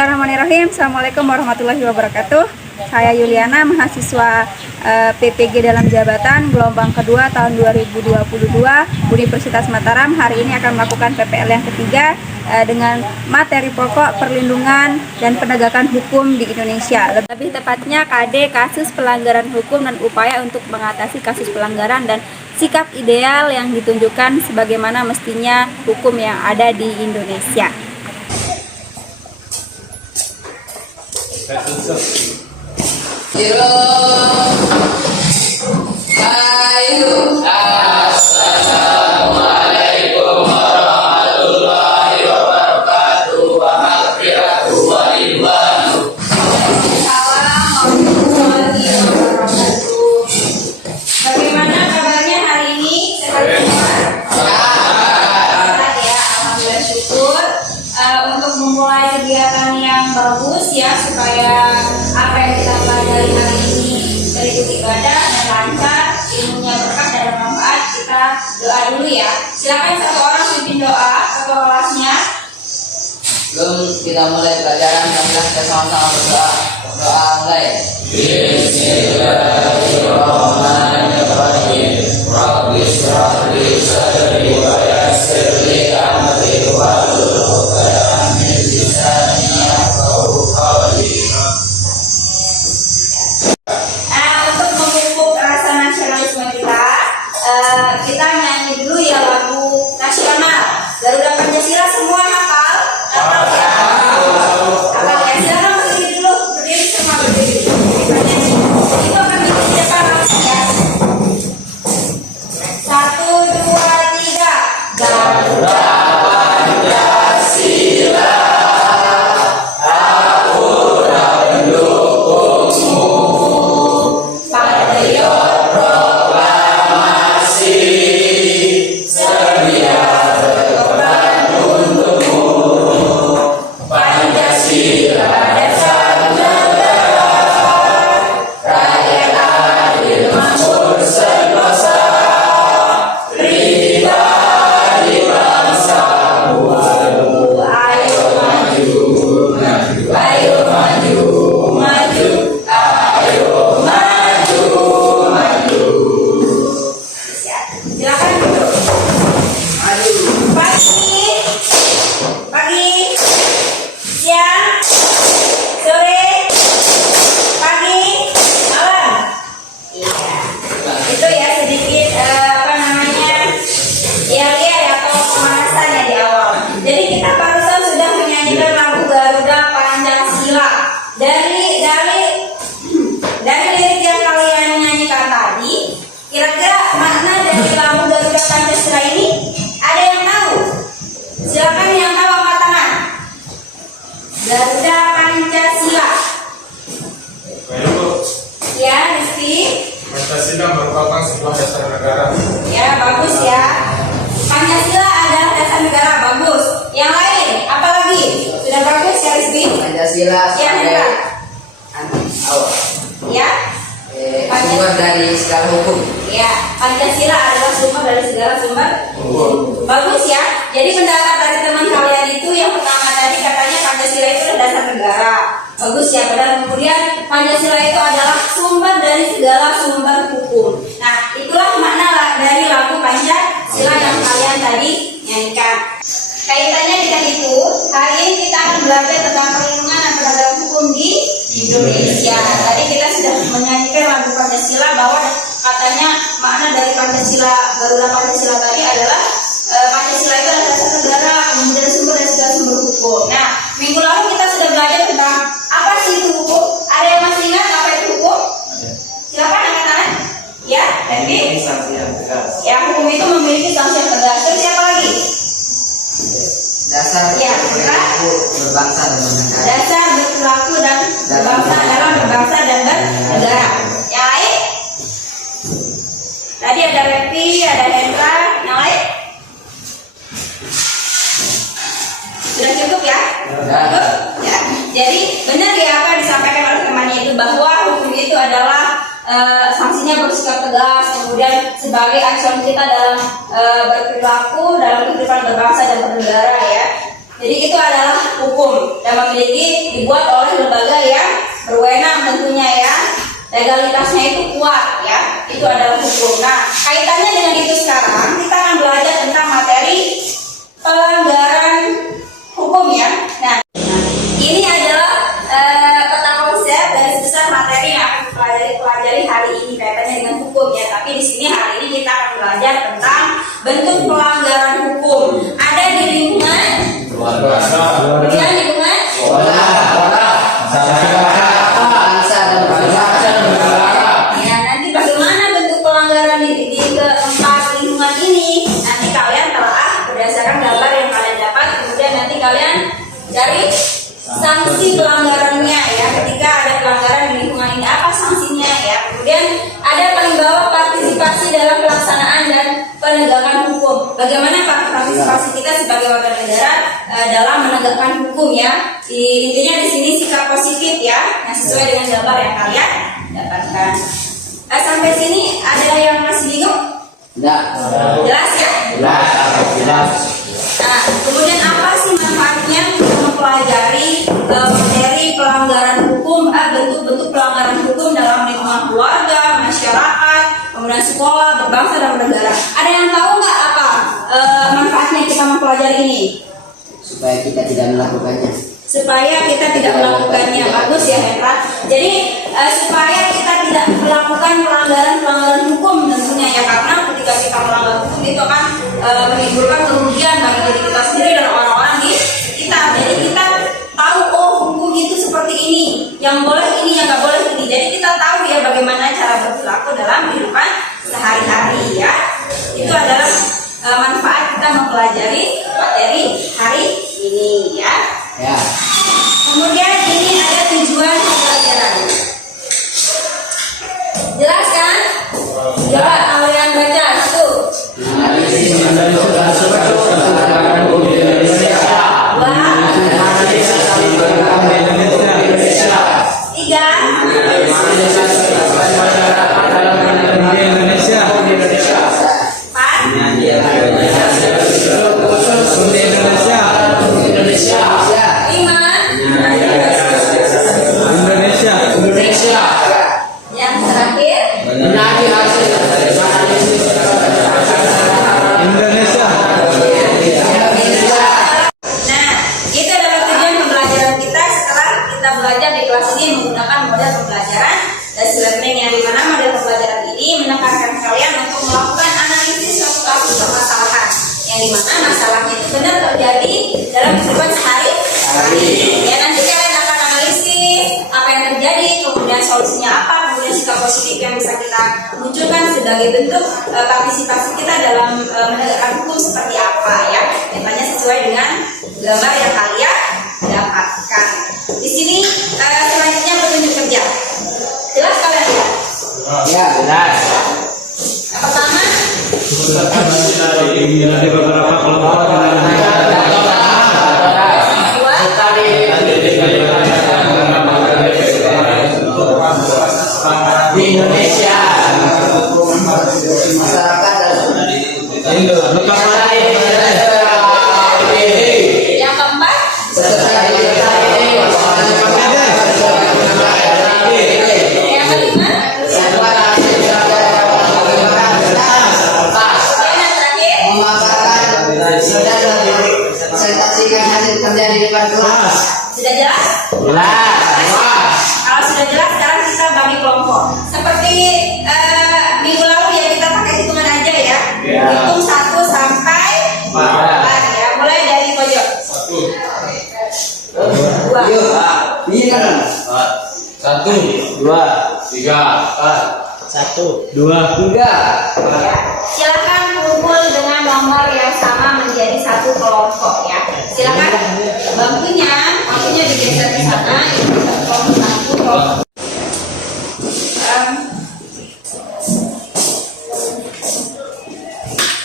Bismillahirrahmanirrahim. Assalamualaikum warahmatullahi wabarakatuh. Saya Yuliana, mahasiswa PPG dalam jabatan gelombang kedua tahun 2022 Universitas Mataram. Hari ini akan melakukan PPL yang ketiga dengan materi pokok perlindungan dan penegakan hukum di Indonesia. Lebih tepatnya KD, kasus pelanggaran hukum dan upaya untuk mengatasi kasus pelanggaran dan sikap ideal yang ditunjukkan sebagaimana mestinya hukum yang ada di Indonesia. Assalamualaikum warahmatullahi wabarakatuh. Bagaimana kabarnya hari ini? Sehat semua? Sehat ya, alhamdulillah syukur. Untuk memulai kegiatan yang bagus ya, supaya apa yang kita pelajari hari ini berikut ibadah dan lancar, ilmunya berkah dan bermanfaat, kita doa dulu ya. Silakan satu orang pimpin doa atau kelasnya. Sebelum kita mulai pelajaran, marilah kita sama-sama berdoa. Doa mulai. Bismillahirrahmanirrahim. Rabbi shrah li sadri wa yassir li amri wahlul 'uqdatam min lisani yafqahu qawli. Untuk memupuk rasa nasionalisme kita nyanyi dulu ya lagu nasional Garuda Pancasila. Semua hafal? Hafal ya? Hafal ya? Silakan berdiri dulu, berdiri semua, berdiri. Itu akan bikin depan langsung ya. 1, 2, 3. Garuda Pancasila, aku mendukungmu. Patriot proklamasi, sedia berkorban untukmu. Pancasila dasar negara, rakyat adil makmur sentosa. Pribadi bangsa buatmu, ayo maju, maju, ayo maju, maju, ayo maju, maju. Silakan duduk. Pagi, siang, sore, pagi, malam. Iya. Itu ya sedikit yel-yel atau pemanasan ya di awal. Jadi kita barusan sudah menyanyikan lagu Garuda Pancasila. Dari lirik yang kalian nyanyikan tadi, kira-kira makna dari lagu Garuda Pancasila ini ada yang tahu? Silakan yang tahu angkat tangan. Garuda Pancasila. Ya, Rizky. Pancasila merupakan sebuah dasar negara. Ya, bagus ya. Pancasila adalah dasar negara, bagus. Yang lain, apa lagi? Sudah bagus ya, Rizky? Pancasila Ya, sebagai awal Ya, sumber dari segala hukum. ya. Pancasila adalah sumber dari segala sumber hukum. Bagus ya. Jadi pendapat dari teman kalian itu yang pertama tadi katanya Pancasila itu adalah dasar negara. Bagus ya. Padahal kemudian Pancasila itu adalah sumber dari segala sumber hukum. Nah, itulah makna dari lagu Pancasila yang kalian tadi nyanyikan. Kaitannya dengan itu, hari ini kita akan belajar tentang perlindungan dan penegakan hukum di Indonesia. Tadi kita sudah menyanyikan lagu Pancasila bahwa katanya makna dari Pancasila, Garuda Pancasila tadi adalah Pancasila itu adalah dasar negara, kemudian sumber dari segala sumber hukum. Nah, minggu lalu kita sudah belajar tentang apa sih itu hukum. Ada yang masih ingat apa itu hukum? Silakan angkat tangan. Ya, Henry. Sanksi yang tegas. Ya, hukum itu memiliki sanksi yang tegas. Terus siapa lagi? Dasar Ya, berperilaku berbangsa dan bernegara. Dasar berperilaku dan berbangsa dalam berbangsa dan bernegara. Yang lain? Tadi ada Repi, ada Hendra. Yang lain? Sudah cukup ya? Cukup? Ya. Jadi benar ya apa yang disampaikan oleh temannya itu, bahwa hukum itu adalah sanksinya bersikap tegas, kemudian sebagai acuan kita dalam berperilaku dalam kehidupan berbangsa dan bernegara ya. Jadi itu adalah hukum dan dibuat oleh lembaga yang berwenang tentunya ya. Legalitasnya itu kuat ya. Itu adalah hukum. Nah, kaitannya dengan itu sekarang kita akan belajar tentang materi pelanggaran hukum ya. Nah, ini adalah peta konsep garis besar materi yang akan pelajari hari ini kaitannya dengan hukum ya. Tapi di sini hari ini kita akan belajar tentang bentuk pelanggaran hukum. Ada di lingkungan kemudian lingkungan ya. Nanti bagaimana bentuk pelanggaran di keempat lingkungan ini? Nanti kalian telah berdasarkan gambar yang kalian dapat, kemudian nanti kalian cari sanksi pelanggarannya ya. Ketika ada pelanggaran di lingkungan ini, apa sanksinya ya? Kemudian ada paling bawah partisipasi dalam pelaksanaan dan penegakan hukum. Bagaimana partisipasi kita sebagai warga negara dalam menegakkan hukum ya? Intinya di sini sikap positif ya, yang sesuai dengan gambar yang kalian dapatkan. Sampai sini ada yang masih bingung? Tidak. Jelas ya? Jelas. Nah, kemudian apa sih manfaatnya untuk mempelajari materi pelanggaran hukum, bentuk-bentuk pelanggaran hukum dalam lingkungan keluarga, masyarakat, kemudian sekolah, berbangsa dan bernegara? Ada yang tahu nggak apa manfaatnya kita mempelajari ini? Supaya kita tidak melakukannya. Supaya kita tidak melakukannya. Bagus ya Hendra. Jadi supaya kita tidak melakukan pelanggaran hukum tentunya ya, karena ketika kita melanggar hukum itu akan menimbulkan kerugian bagi diri kita sendiri dan orang-orang di sekitar. Jadi kita tahu oh hukum itu seperti ini, yang boleh ini, yang nggak boleh ini. Jadi kita tahu ya bagaimana cara berperilaku dalam kehidupan sehari-hari ya. Itu adalah manfaat kita mempelajari materi hari ini ya. Ya. Kemudian ini ada tujuan pembelajaran. Jelas kan? Coba kalian baca satu. Tiga. Yang terakhir Nah, itu adalah tujuan pembelajaran kita setelah kita belajar di kelas ini menggunakan model pembelajaran dan learning, yang dimana model pembelajaran ini menekankan kalian untuk melakukan analisis suatu kasus permasalahan yang dimana masalahnya itu benar terjadi dalam kehidupan sehari-hari. Ya, nanti kalian akan analisis apa yang terjadi, kemudian solusinya apa, kemudian sikap positif yang bisa kita munculkan sebagai bentuk partisipasi kita dalam menegakkan hukum seperti apa ya. Tanya sesuai dengan gambar yang kalian dapatkan. Di sini selanjutnya petunjuk kerja. Jelas kalian ya? Ya, jelas. Yang pertama, Ada beberapa kelompok Di Indonesia masyarakat yang keempat, yang kelima, yang terakhir. presentasikan hasil kerja di depan kelas. Sudah jelas? Kalau sudah jelas, sekarang kita bagi kelompok. Seperti minggu lalu ya, kita pakai hitungan aja ya. Hitung 1 sampai 4 ya. Mulai dari pojok. 2. Iya kan? 1, 2, 3, 4. 1, 2, 3. Ya. Silakan kumpul dengan nomor yang sama menjadi satu kelompok ya. Silakan bangkunya digeser ke sana. Ini kelompok 1, kelompok.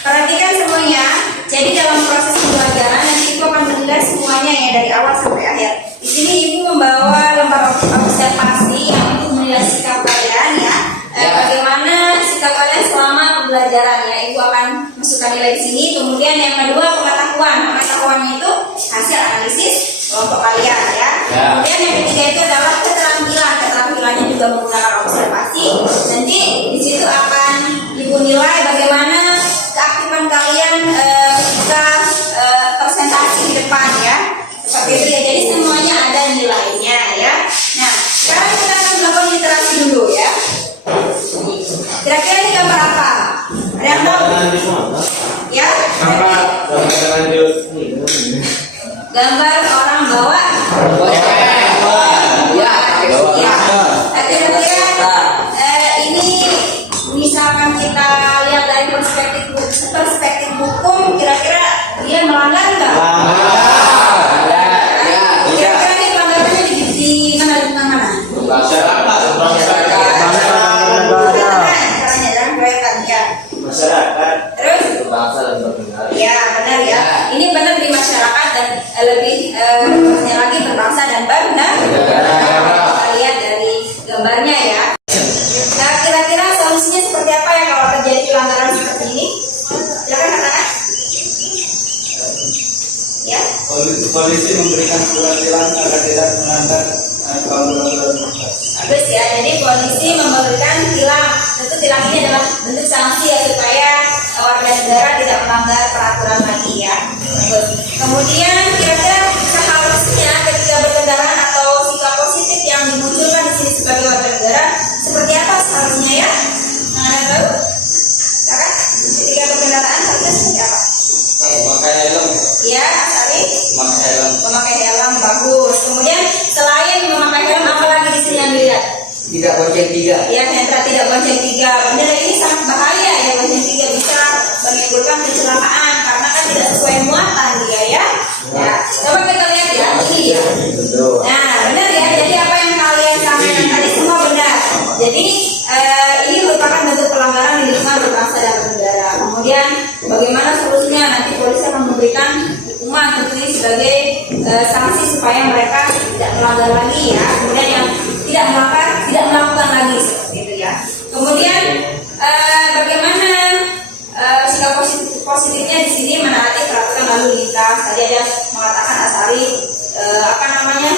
Perhatikan semuanya. Jadi dalam proses pembelajaran nanti Ibu akan mendengar semuanya ya dari awal sampai akhir. Di sini Ibu membawa lembar observasi yang untuk menilai sikap kalian ya. Bagaimana sikap kalian selama pembelajaran ya. Ibu akan masukkan nilai di sini. Kemudian yang kedua, pengetahuan pengetahuannya itu hasil analisis kelompok kalian ya. Kemudian yang ketiga itu adalah keterampilannya juga menggunakan observasi. Nanti di situ akan ibu nilai bagaimana keaktifan kalian ketika presentasi di depan ya, seperti itu ya. Jadi semuanya ada nilainya ya. Nah sekarang kita akan melakukan literasi dulu ya. Kira-kira ini gambar apa? Ada yang tahu? Ya? Gambar orang bawa. Kira-kira ini misalkan kita lihat dari perspektif hukum, kira-kira dia melanggar nggak? Kira-kira ini pelanggarannya di mana? Masyarakat. Terus? Berbangsa dan bernegara. Ya benar ya. Ini benar di masyarakat dan lebih lagi berbangsa dan bernegara. Kita lihat dari gambarnya ya. Nah kira-kira solusinya seperti apa ya kalau terjadi pelanggaran seperti ini? Silakan katakan. Ya. Polisi memberikan surat tilang agar tidak melanggar peraturan. Bagus ya. Jadi polisi memberikan tilang. Tentu tilang ini adalah bentuk sanksi ya supaya warga negara tidak melanggar peraturan lagi ya. Bagus. Kemudian kira-kira seharusnya ketika berkendaraan atau sikap positif yang dimunculkan di sini sebagai warga negara seperti apa seharusnya ya? Nah, ada tahu? Kakak? Ketika berkendaraan harusnya seperti apa? Memakai helm. Ya, Asari? Memakai helm. Memakai helm bagus. Kemudian selain memakai helm apa lagi di sini yang dilihat? Tidak bonceng tiga. Ya, Hendra tidak bonceng tiga. Benda ini sangat bahaya ya, bonceng tiga bisa menimbulkan kecelakaan karena kan tidak sesuai muatan dia ya. Ya, coba kita lihat ya, ini ya. Nah, benar ya. Jadi apa yang kalian sampaikan tadi semua benar. Jadi ini merupakan bentuk pelanggaran di lingkungan berbangsa dan bernegara. Kemudian bagaimana solusinya? Nanti polisi akan memberikan hukuman tentu ini sebagai sanksi supaya mereka tidak melanggar lagi ya. Kemudian yang tidak melakukan lagi seperti itu ya. Kemudian bagaimana sikap positifnya di sini menaati peraturan lalu lintas. Tadi ada mengatakan Asari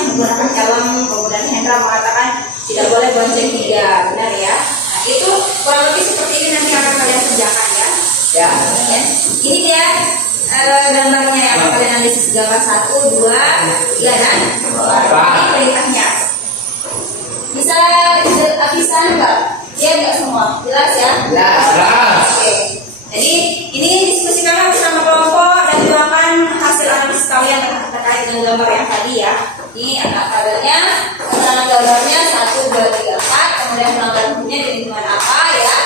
menggunakan helm, kemudian Hendra mengatakan tidak boleh bonceng tiga, benar ya. Nah itu kurang lebih seperti ini nanti akan kalian kerjakan ya. Ya. Ini dia gambarnya yang akan kalian analisis, gambar 1, 2, 3 dan 4. Ini perintahnya. Bisa enggak? Dia enggak semua. Jelas ya? Jelas. Oke. Jadi ini diskusikan bersama kelompok dan tuangkan hasil analisis kalian terkait dengan gambar yang tadi ya. Ini ada tabelnya, gambarnya 1, 2, 3, 4. Kemudian pelanggaran hukumnya di lingkungan apa ya?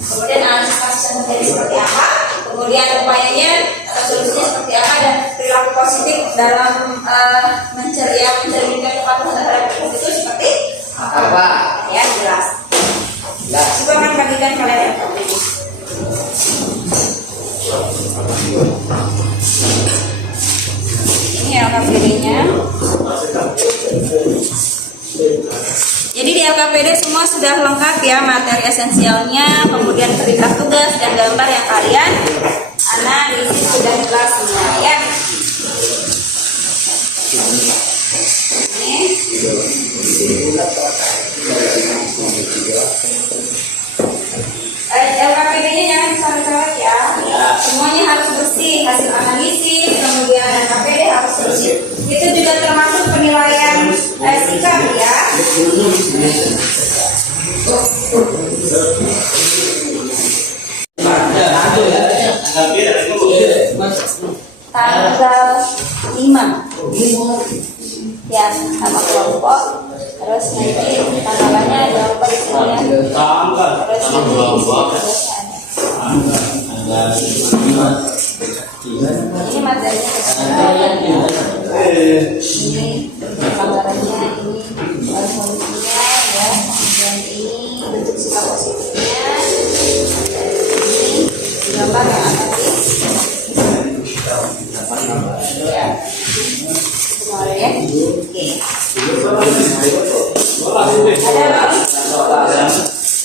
Kemudian analisis kasus yang terjadi seperti apa? Kemudian upayanya atau solusinya seperti apa dan perilaku positif dalam mencerminkan kepatuhan terhadap hukum itu seperti apa? Ya jelas. Coba akan bagikan kalian yang ini. Ini LKPD-nya. Jadi di LKPD semua sudah lengkap ya materi esensialnya, kemudian perintah tugas dan gambar yang kalian analisis sudah jelas semua ya. LKPD-nya jangan coret-coret ya. Semuanya harus bersih, hasil analisis, kemudian LKPD harus bersih. Itu juga termasuk penilaian sikap ya. Tanggal 5 ya sama kelompok. Terus nanti tanggalannya ada apa di sini ya? Terus ini materinya ini pelanggarannya, ini solusinya ya, kemudian ini bentuk sikap positifnya, ini gambar yang analisis ya, semua ya. Oke.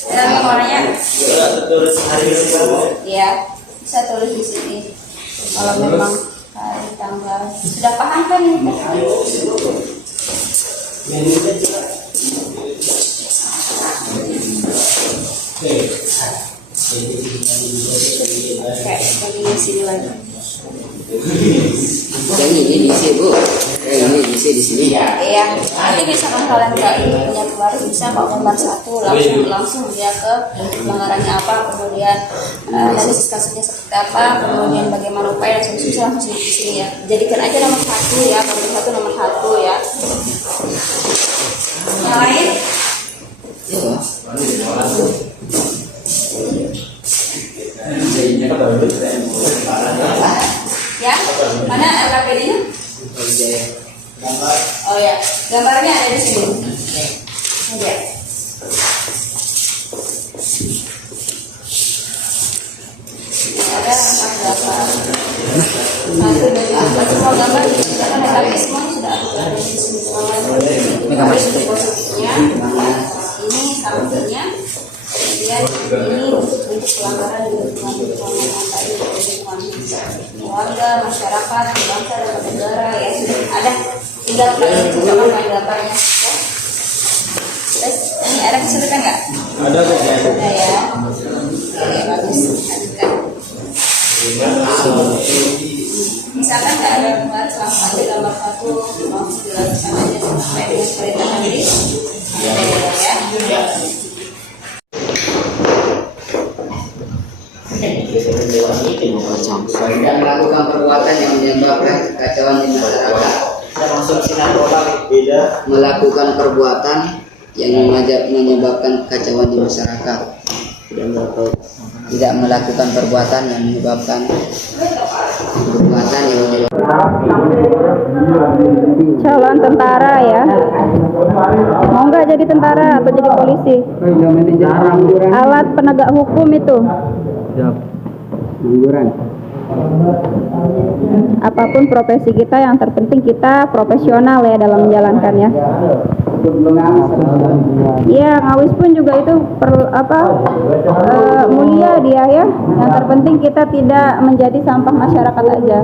Ada warnanya? Ya, bisa tulis di sini. Kalau memang hari tanggal sudah paham kan ini? Kayak di sini lagi. Yang ini diisi bu, yang ini diisi di sini ya. Iya, nanti misalkan kalian nggak punya keluar bisa kok gambar satu langsung dia ke pelanggarannya apa, kemudian analisis kasusnya seperti apa, kemudian bagaimana upaya dan solusi langsung di sini ya. Jadikan aja nomor satu ya, nomor satu ya. Yang lain? Ya, mana LKPD-nya? Oh ya, gambarnya ada di sini. Ada. Ada 48. Satu dari semua gambar sudah ada, tapi semuanya sudah ada di sini. Ini sampulnya. Kemudian ini untuk pelanggaran di lingkungan tadi, lingkungan keluarga, masyarakat, bangsa dan negara ya sudah ada. Tinggal kalian coba main gambarnya. Ya. Terus ini ada kesulitan nggak? Ada kok. Ada ya. Oke, bagus. Lanjutkan. Misalkan nggak ada gambar, langsung aja gambar satu, langsung dilakukan aja sampai dengan perintah tadi. Ya. Dan melakukan perbuatan yang menyebabkan kekacauan di masyarakat. Melakukan perbuatan yang menyebabkan kekacauan di masyarakat. Tidak melakukan perbuatan yang menyebabkan calon tentara ya. Mau nggak jadi tentara atau jadi polisi? Alat penegak hukum itu. Apapun profesi kita, yang terpenting kita profesional ya dalam menjalankannya. Iya, ngawis pun juga itu mulia dia ya. Yang terpenting kita tidak menjadi sampah masyarakat aja.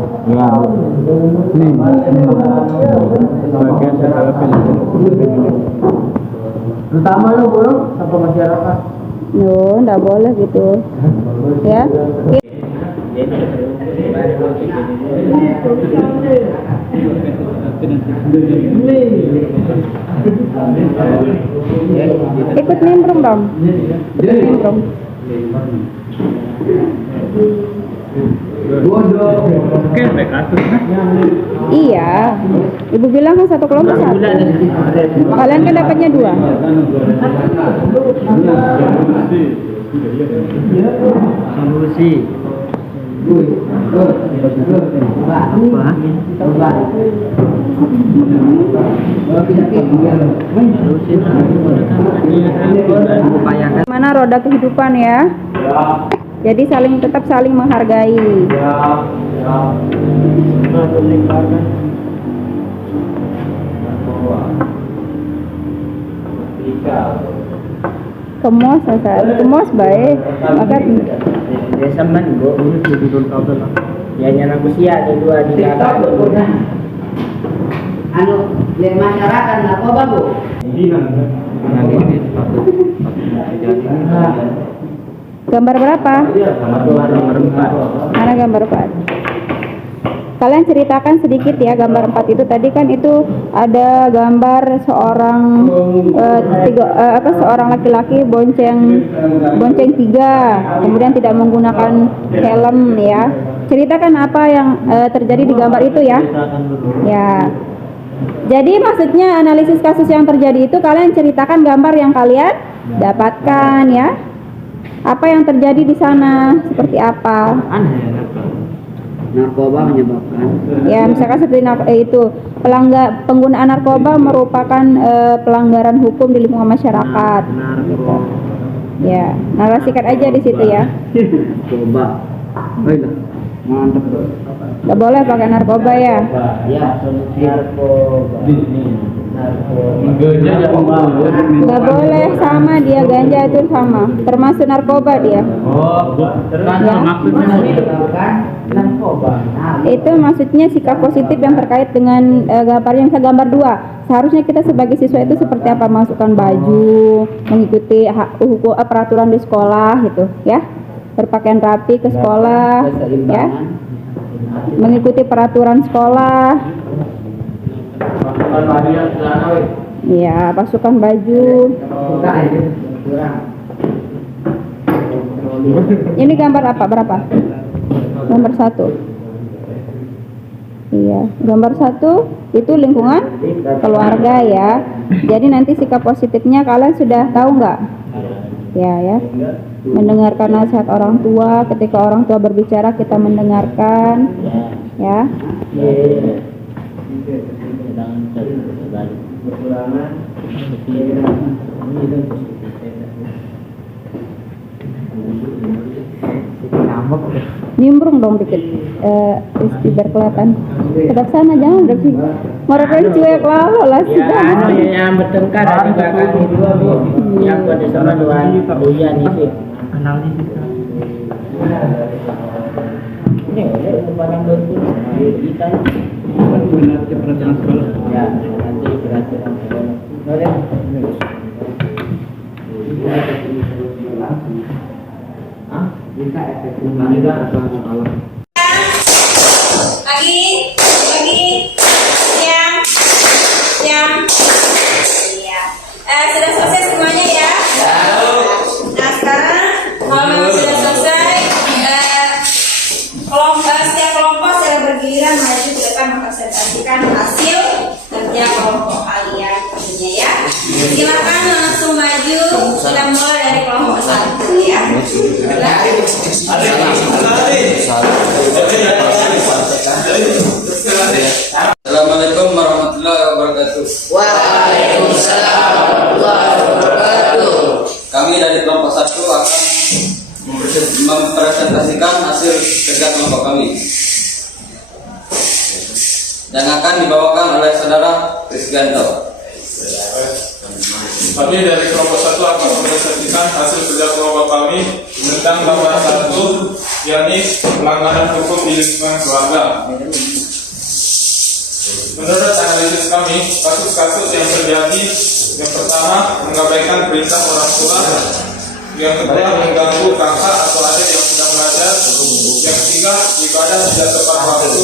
Terutama lu burung sampah masyarakat. No, nggak boleh gitu. Ya. Ikut nimbrung dong. Ikut nimbrung. Iya, ibu bilang kan satu kelompok satu. Kalian kan dapatnya 2. Solusi. Mana roda kehidupan ya? Jadi tetap saling menghargai. Kemos kemos baik. Maka Desa man go ya nyana usia di 2 di kakak di masyarakat narkoba bu. gambar berapa? Mana gambar 4? Kalian ceritakan sedikit ya gambar 4 itu tadi kan itu ada gambar seorang seorang laki-laki bonceng 3, kemudian tidak menggunakan helm ya. Ceritakan apa yang terjadi di gambar itu ya. Ya. Jadi maksudnya analisis kasus yang terjadi itu kalian ceritakan gambar yang kalian dapatkan ya. Apa yang terjadi di sana, seperti apa? Narkoba menyebabkan. Ya, misalkan seperti itu penggunaan narkoba merupakan pelanggaran hukum di lingkungan masyarakat. Gitu. Ya, narasikan aja di situ ya. Coba. Mantap. Gak boleh pakai narkoba ya. Ya, narkoba. Ganja yang baru. Nggak boleh sama dia, ganja itu sama, termasuk narkoba dia. Oh, Ya. maksudnya narkoba. Itu maksudnya sikap positif yang terkait dengan gambar yang saya gambar 2. Seharusnya kita sebagai siswa itu seperti apa? Masukkan baju, mengikuti hukum peraturan di sekolah gitu ya. Berpakaian rapi ke sekolah ya. Mengikuti peraturan sekolah. Iya, pasukan baju. Ini gambar apa? Berapa? Gambar 1. Iya, gambar 1 itu lingkungan keluarga ya. Jadi nanti sikap positifnya kalian sudah tahu nggak? Ya. Mendengarkan nasihat orang tua, ketika orang tua berbicara kita mendengarkan, ya. Nimbrung dong dikit, Rizky biar kelihatan. Sedap sana, jangan dari sini. Mereka cuek lalu lah sih. Yang bertengkar ada di belakang itu Bu. Yang pada sana dua bulan itu. Ini barang berpuluh kita. Ya, nanti peraturan sekolah. Siang. Iya. Sudah selesai semuanya ya? Nah sekarang kalau memang sudah selesai, setiap kelompok secara bergiliran maju ke depan mempresentasikan hasil kerja kelompok kalian tentunya ya. Silakan langsung maju, kita mulai dari kelompok 1 ya. Assalamualaikum warahmatullahi wabarakatuh. Waalaikumsalam warahmatullahi wabarakatuh. Kami dari kelompok 1 akan mempresentasikan hasil kerja kelompok kami yang akan dibawakan oleh saudara Krisganto. Kami dari kelompok 1 akan mempresentasikan hasil kerja kelompok kami tentang gambar 1, yakni pelanggaran hukum di lingkungan keluarga. Menurut analisis kami, kasus-kasus yang terjadi, yang pertama mengabaikan perintah orang tua, yang kedua mengganggu kakak atau adik yang sedang belajar, yang ketiga ibadah tidak tepat waktu,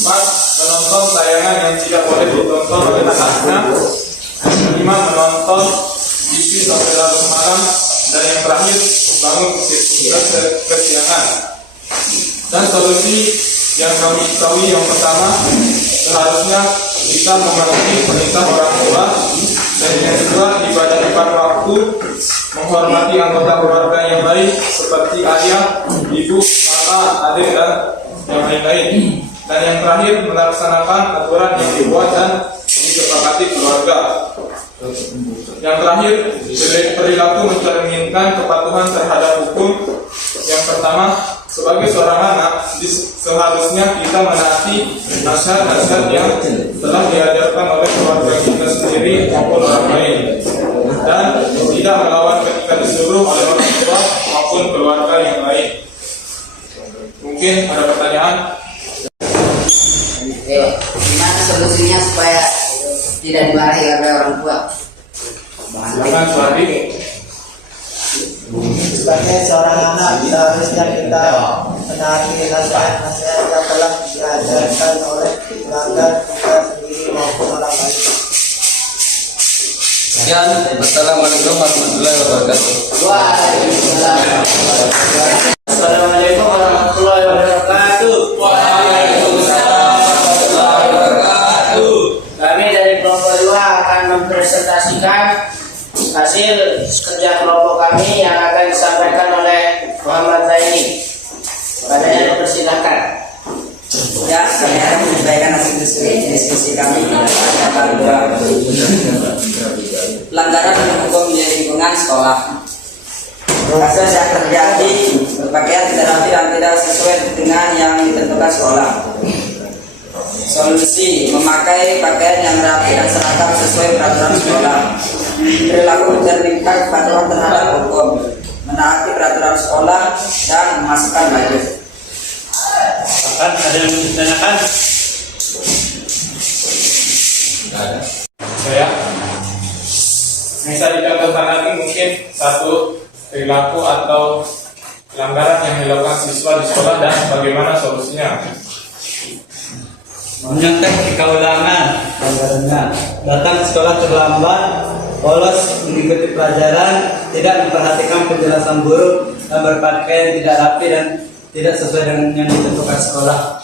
4 menonton tayangan yang tidak boleh ditonton oleh anak-anak, 5 menonton TV sampai larut malam, dan yang terakhir bangun kesiangan. Dan solusi yang kami ketahui yang pertama, seharusnya kita mematuhi perintah orang tua, dan yang kedua ibadah tepat waktu, menghormati anggota keluarga yang lain seperti ayah, ibu, kakak, adik, dan yang lain-lain. Dan yang terakhir melaksanakan aturan yang dibuat dan disepakati keluarga. Yang terakhir, perilaku mencerminkan kepatuhan terhadap hukum. Yang pertama, sebagai seorang anak, seharusnya kita menaati nasihat-nasihat yang telah diajarkan oleh keluarga kita sendiri maupun orang lain, dan tidak melawan ketika disuruh oleh orang tua maupun keluarga yang lain. Mungkin ada pertanyaan? Gimana solusinya supaya tidak dimarahi oleh orang tua? Silakan Suhadi. Sebagai seorang anak, seharusnya kita menaati nasihat-nasihat yang telah diajarkan oleh keluarga kita sendiri maupun orang lain. Sekian, assalamualaikum warahmatullahi wabarakatuh. Assalamualaikum warahmatullahi wabarakatuh. Waalaikumsalam warahmatullahi wabarakatuh. Kami dari kelompok 2 akan mempresentasikan hasil kerja kelompok kami yang akan disampaikan oleh Muhammad Zaini. Padanya dipersilakan. Ya, saya akan menyampaikan hasil diskusi kami tentang pelanggaran hukum di lingkungan sekolah. Kasus yang terjadi berpakaian tidak rapi dan tidak sesuai dengan yang ditentukan sekolah. Solusi: memakai pakaian yang rapi dan seragam sesuai peraturan sekolah. Perilaku mencerminkan kepatuhan terhadap hukum, menaati peraturan sekolah, dan memasukkan baju. Akan ada yang ditanyakan? Saya bisa dicontohkan lagi mungkin satu perilaku atau pelanggaran yang dilakukan siswa di sekolah dan bagaimana solusinya. Menyontek jika ulangan, pelanggarannya datang ke sekolah terlambat, bolos mengikuti pelajaran, tidak memperhatikan penjelasan guru, dan berpakaian tidak rapi dan tidak sesuai dengan yang ditentukan sekolah.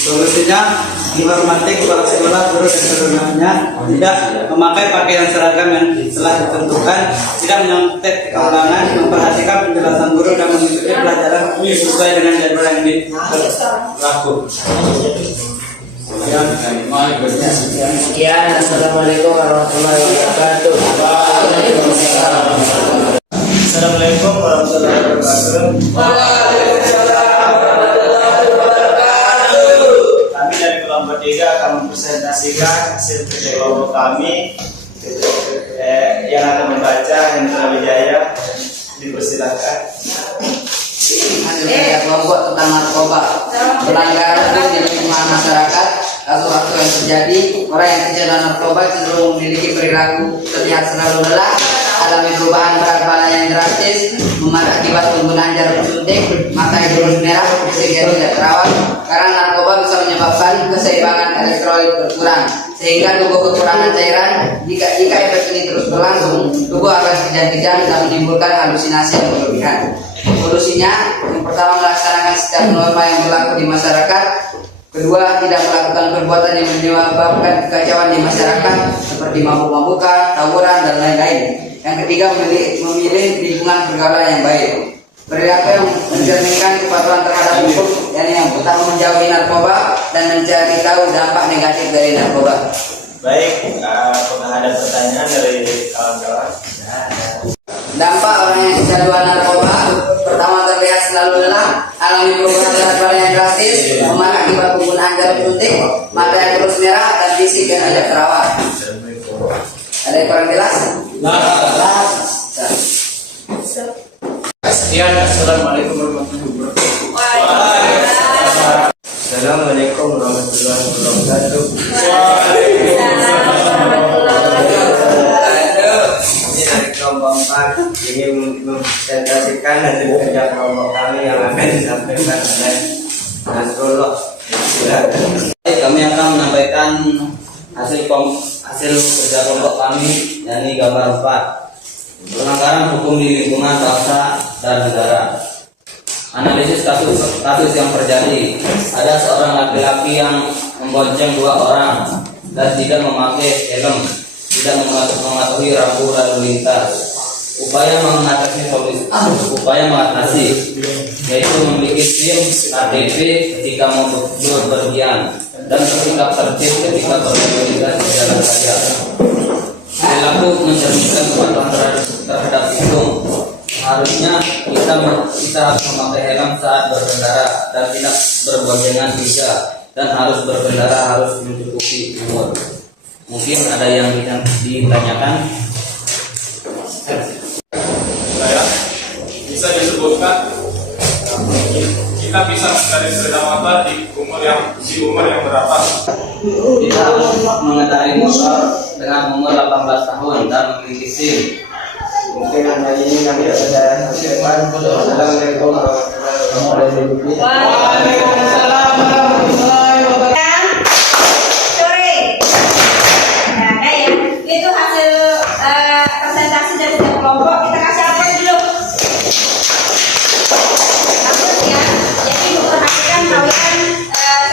Solusinya menghormati kepala sekolah, guru dan turunannya, tidak memakai pakaian seragam yang telah ditentukan, tidak menyontek keulangan, memperhatikan penjelasan guru dan mengikuti pelajaran sesuai dengan jadwal yang berlaku. Sekian, assalamualaikum warahmatullahi wabarakatuh. Assalamualaikum warahmatullahi wabarakatuh. Kami dari kelompok 3 akan mempresentasikan hasil kerja kelompok kami yang akan membaca Hendra Wijaya. Dipersilakan. Hasil kerja kelompok tentang narkoba, pelanggaran hukum di lingkungan masyarakat. Kasus-kasus yang terjadi, orang yang terjadi narkoba cenderung memiliki perilaku terlihat selalu lelah, alami perubahan berat badan yang drastis, akibat penggunaan jarum suntik, mata yang terus merah, fisik yang tidak terawat. Karena narkoba bisa menyebabkan keseimbangan elektrolit berkurang, sehingga tubuh kekurangan cairan. Jika efek ini terus berlangsung, tubuh akan kejang-kejang dan menimbulkan halusinasi yang berlebihan. Solusinya, yang pertama melaksanakan setiap norma yang berlaku di masyarakat. Kedua, tidak melakukan perbuatan yang menyebabkan kekacauan di masyarakat seperti mabuk-mabukan, tawuran, dan lain-lain. Yang ketiga, memilih lingkungan pergaulan yang baik. Perilaku yang mencerminkan kepatuhan terhadap hukum, yakni yang pertama menjauhi narkoba dan mencari tahu dampak negatif dari narkoba. Baik, apakah ada pertanyaan dari kawan-kawan? Dampak orang yang kecanduan narkoba: pertama, terlihat selalu lelah, alami perubahan berat badan yang drastis, memar akibat penggunaan jarum suntik, mata yang terus merah, dan fisik yang tidak terawat. Ada yang kurang jelas? Sekian, assalamualaikum warahmatullahi wabarakatuh. Assalamualaikum warahmatullahi wabarakatuh. Ini dari kelompok 4 ingin mempresentasikan hasil kerja kelompok kami yang akan disampaikan oleh Nasrullah. Kami akan menyampaikan hasil kerja kelompok kami, yakni gambar 4. Pelanggaran hukum di lingkungan bangsa dan negara. Analisis kasus yang terjadi. Ada seorang laki-laki yang membonceng 2 orang dan tidak memakai helm, tidak mematuhi rambu lalu lintas. Upaya mengatasi yaitu memiliki SIM KTP ketika mau berpergian dan bersikap tertib ketika berlalu lintas di jalan raya. Perilaku mencerminkan kepatuhan terhadap hukum. Harusnya kita harus memakai helm saat berkendara dan tidak berboncengan juga, dan harus berkendara harus mencukupi umur. Mungkin ada yang ditanyakan. Saya bisa disebutkan kita bisa mencari sepeda motor di umur yang berapa? Kita harus mengendarai motor dengan umur 18 tahun dan memiliki SIM. Mungkin anda ini kami tidak sampaikan. Assalamualaikum warahmatullahi wabarakatuh. Sore. Nah, ya. Itu hasil presentasi dari setiap kelompok. Kita kasih apa dulu? Bagus ya. Jadi memperhatikan kalian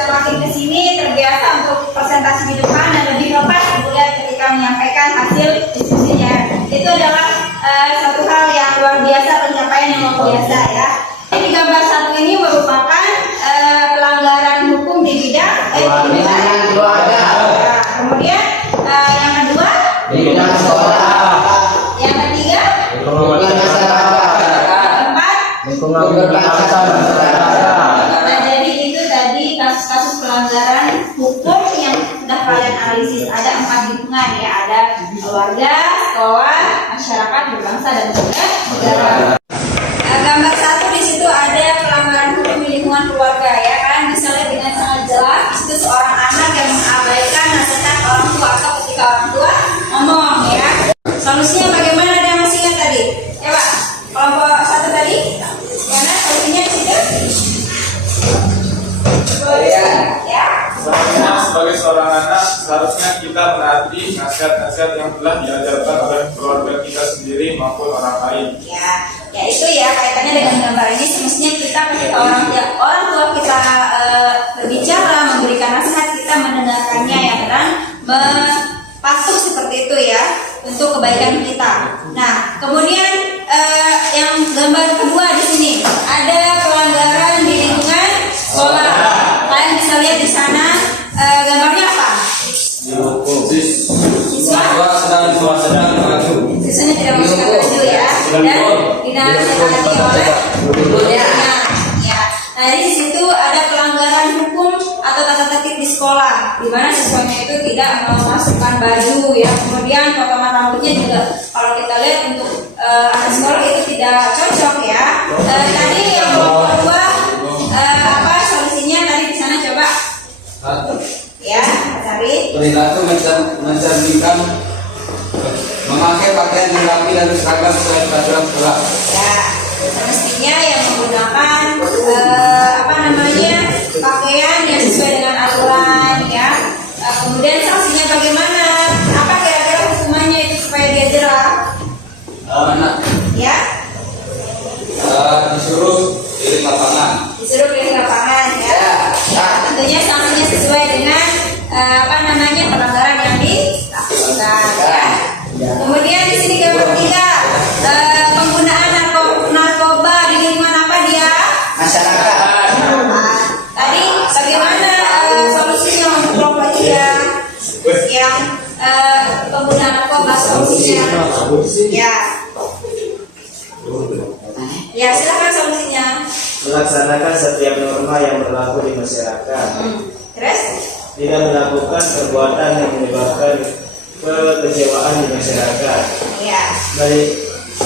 semakin kesini terbiasa untuk presentasi di depan dan lebih lepas kemudian ketika menyampaikan hasil diskusinya. Itu adalah satu hal yang luar biasa, pencapaian yang luar biasa ya. Jadi gambar 1 ini merupakan pelanggaran hukum di bidang keluarga. Kemudian yang kedua Di bidang sekolah, yang ketiga lingkungan masyarakat, keempat lingkungan berbangsa dan negara, pelanggaran hukum yang sudah kalian analisis. Ada 4 lingkungan ya, ada keluarga, sekolah, masyarakat, berbangsa dan juga negara. Gambar 1 di situ ada pelanggaran hukum di lingkungan keluarga ya kan, bisa lihat dengan sangat jelas. Di situ seorang anak yang mengabaikan nasihat orang tua atau ketika orang tua ngomong ya. Solusinya bagaimana, ada yang masih ingat tadi? Ya Pak, kelompok 1 tadi, gimana solusinya di situ? Ya. Sebagai seorang anak, seharusnya kita menaati nasihat-nasihat yang telah diajarkan oleh keluarga kita sendiri maupun orang lain. Ya itu ya kaitannya dengan gambar ini. Semestinya kita ketika orang tua kita berbicara, memberikan nasihat, kita mendengarkannya ya kan, patuh seperti itu ya untuk kebaikan kita. Nah kemudian yang gambar kedua di sini ada pelanggaran di lingkungan sekolah. Kalian bisa lihat di sana gambarnya apa? sedang maju. Sisanya tidak masuk ke maju ya, dan dinasihati oleh gurunya. Ya. Nah di situ ada pelanggaran hukum atau tata tertib di sekolah, di mana siswanya itu tidak memasukkan baju ya. Kemudian potongan rambutnya juga kalau kita lihat untuk anak sekolah itu tidak cocok ya. Tadi yang kelompok kedua apa solusinya tadi di sana coba? Ya, cari. Perilaku mencerminkan memakai pakaian yang rapi dan seragam sesuai peraturan sekolah. Ya, semestinya yang menggunakan pakaian yang sesuai dengan aturan ya. Kemudian sanksinya bagaimana? Apa kira-kira hukumannya itu supaya dia jerah? Ya? Disuruh keliling lapangan. Disuruh keliling lapangan ya. Tentunya sanksinya sesuai dengan pelanggaran yang dilakukan ya. Kemudian di sini gambar 3 penggunaan narkoba di lingkungan apa dia? Masyarakat. Tadi bagaimana solusinya untuk kelompok 3 yang penggunaan narkoba solusinya? Ya silakan solusinya. Melaksanakan setiap norma yang berlaku di masyarakat. Terus? Tidak melakukan perbuatan yang menyebabkan kekecewaan di masyarakat. Ya. Baik,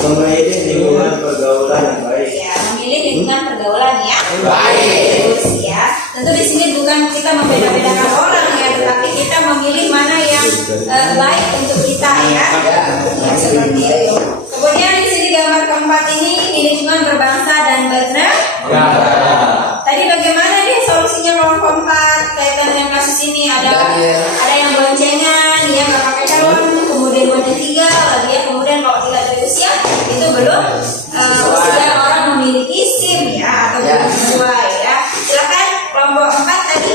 memilih lingkungan pergaulan yang baik. Ya, memilih lingkungan pergaulan ya. Baik. Terus ya. Tentu di sini bukan kita membeda-bedakan orang ya, tetapi kita memilih mana yang baik untuk kita ya. Ya seperti itu. Kemudian di sini gambar keempat ini di lingkungan berbangsa dan bernegara. Tadi bagaimana dia solusinya kelompok 4 kaitan dengan kasus ini? Ada yang boncengan, dia nggak pakai helm, kemudian bonceng 3 lagi ya, kemudian kalau tidak dari usia itu belum usia orang memiliki SIM ya atau belum sesuai ya. Silakan kelompok 4 tadi.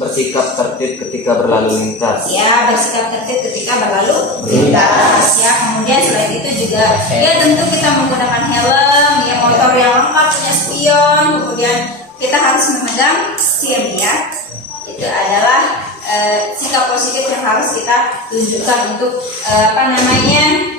Bersikap tertib ketika berlalu lintas. Ya, bersikap tertib ketika berlalu lintas ya. Kemudian selain itu juga ya tentu kita menggunakan helm ya, motor yang lengkap punya spion, kemudian kita harus memegang SIM ya. Itu adalah sikap positif yang harus kita tunjukkan untuk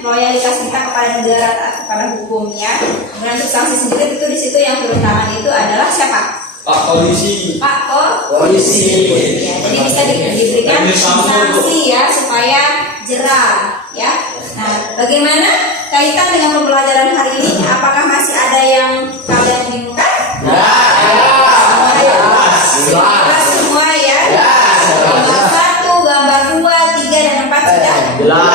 loyalitas kita kepada negara, taat kepada hukumnya. Kemudian untuk sanksi sendiri itu di situ yang turun tangan itu adalah siapa? Pak Polisi. Pak Polisi. Ya, jadi bisa diberikan sanksi ya supaya jerah ya. Nah, bagaimana kaitan dengan pembelajaran hari ini? Apakah masih ada yang kalian bingungkan? Semua ya. Gambar 1, gambar 2, 3 dan 4 sudah jelas.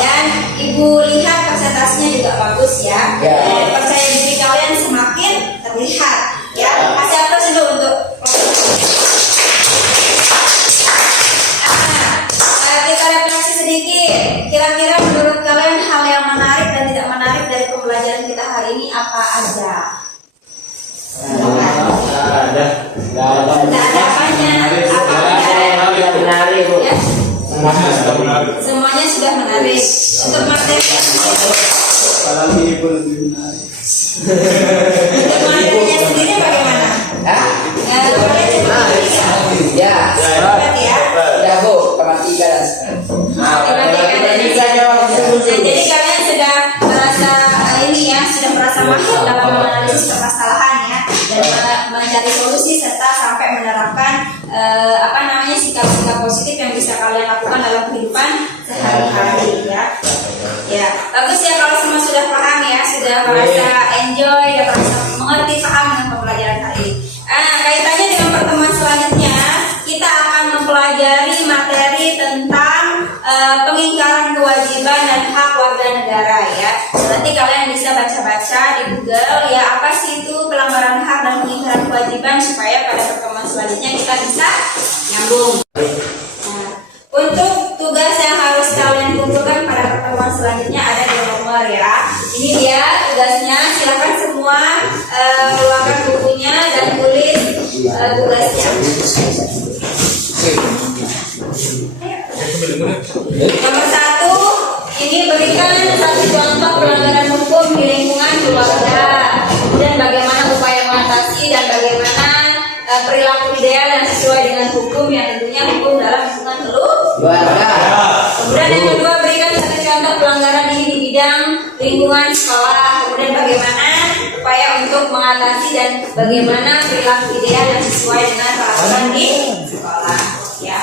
Dan Ibu lihat presentasinya juga bagus ya. Percaya diri kalian semakin terlihat. Ya, kasih aplaus dulu untuk kita refleksi sedikit. Kira-kira menurut kalian hal yang menarik dan tidak menarik dari pembelajaran kita hari ini apa aja? Tidak ada apanya. Menarik, Bu. Ya? Semuanya Semuanya sudah sudah menarik. menarik. Untuk materi Kalau ini pun lebih menarik. untuk materinya sendiri bagaimana? Kalian cepat Ya. cepat ya. Ya Bu, kamar 3 dan Jadi kalian sudah merasa sudah merasa mahir dalam menganalisis permasalahan ya, dan mencari solusi serta sampai menerapkan positif yang bisa kalian lakukan dalam kehidupan sehari-hari ya. Ya, bagus ya kalau semua sudah paham ya, sudah merasa enjoy, sudah merasa mengerti, paham dengan pembelajaran hari ini. Kaitannya dengan pertemuan selanjutnya, kita akan mempelajari materi tentang pengingkaran kewajiban dan hak warga negara ya. Nanti kalian bisa baca-baca di Google ya, apa sih itu pelanggaran hak dan pengingkaran kewajiban, supaya pada pertemuan selanjutnya kita bisa nyambung. Nah, untuk tugas yang harus kalian kumpulkan pada pertemuan selanjutnya ada di nomor ya. Ini dia tugasnya, silakan semua keluarkan bukunya dan tulis tugasnya. Nomor 1, ini berikan satu contoh pelanggaran hukum di lingkungan keluarga, dan bagaimana upaya mengatasi dan bagaimana perilaku ideal yang sesuai dengan hukum, yang tentunya hukum dalam lingkungan keluarga. Kemudian yang kedua, berikan satu contoh pelanggaran ini di bidang lingkungan sekolah, kemudian bagaimana upaya untuk mengatasi dan bagaimana perilaku ideal yang sesuai dengan peraturan di sekolah. Ya,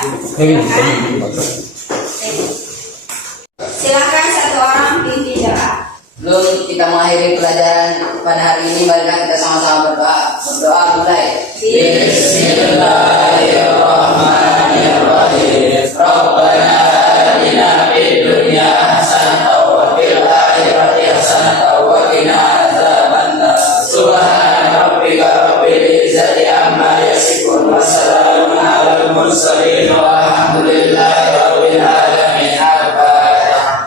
silakan satu orang pimpin doa. Sebelum kita mengakhiri pelajaran pada hari ini, marilah kita sama-sama berdoa. Berdoa mulai. Bismillahirrahmanirrahim. Rabbana atina fid dunya hasanah wa fil akhirati hasanah wa qina adzabannar. Subhana rabbika rabbil izzati amma yasifun wa salamun alal mursalin walhamdulillahi rabbil alamin. Al-Fatihah.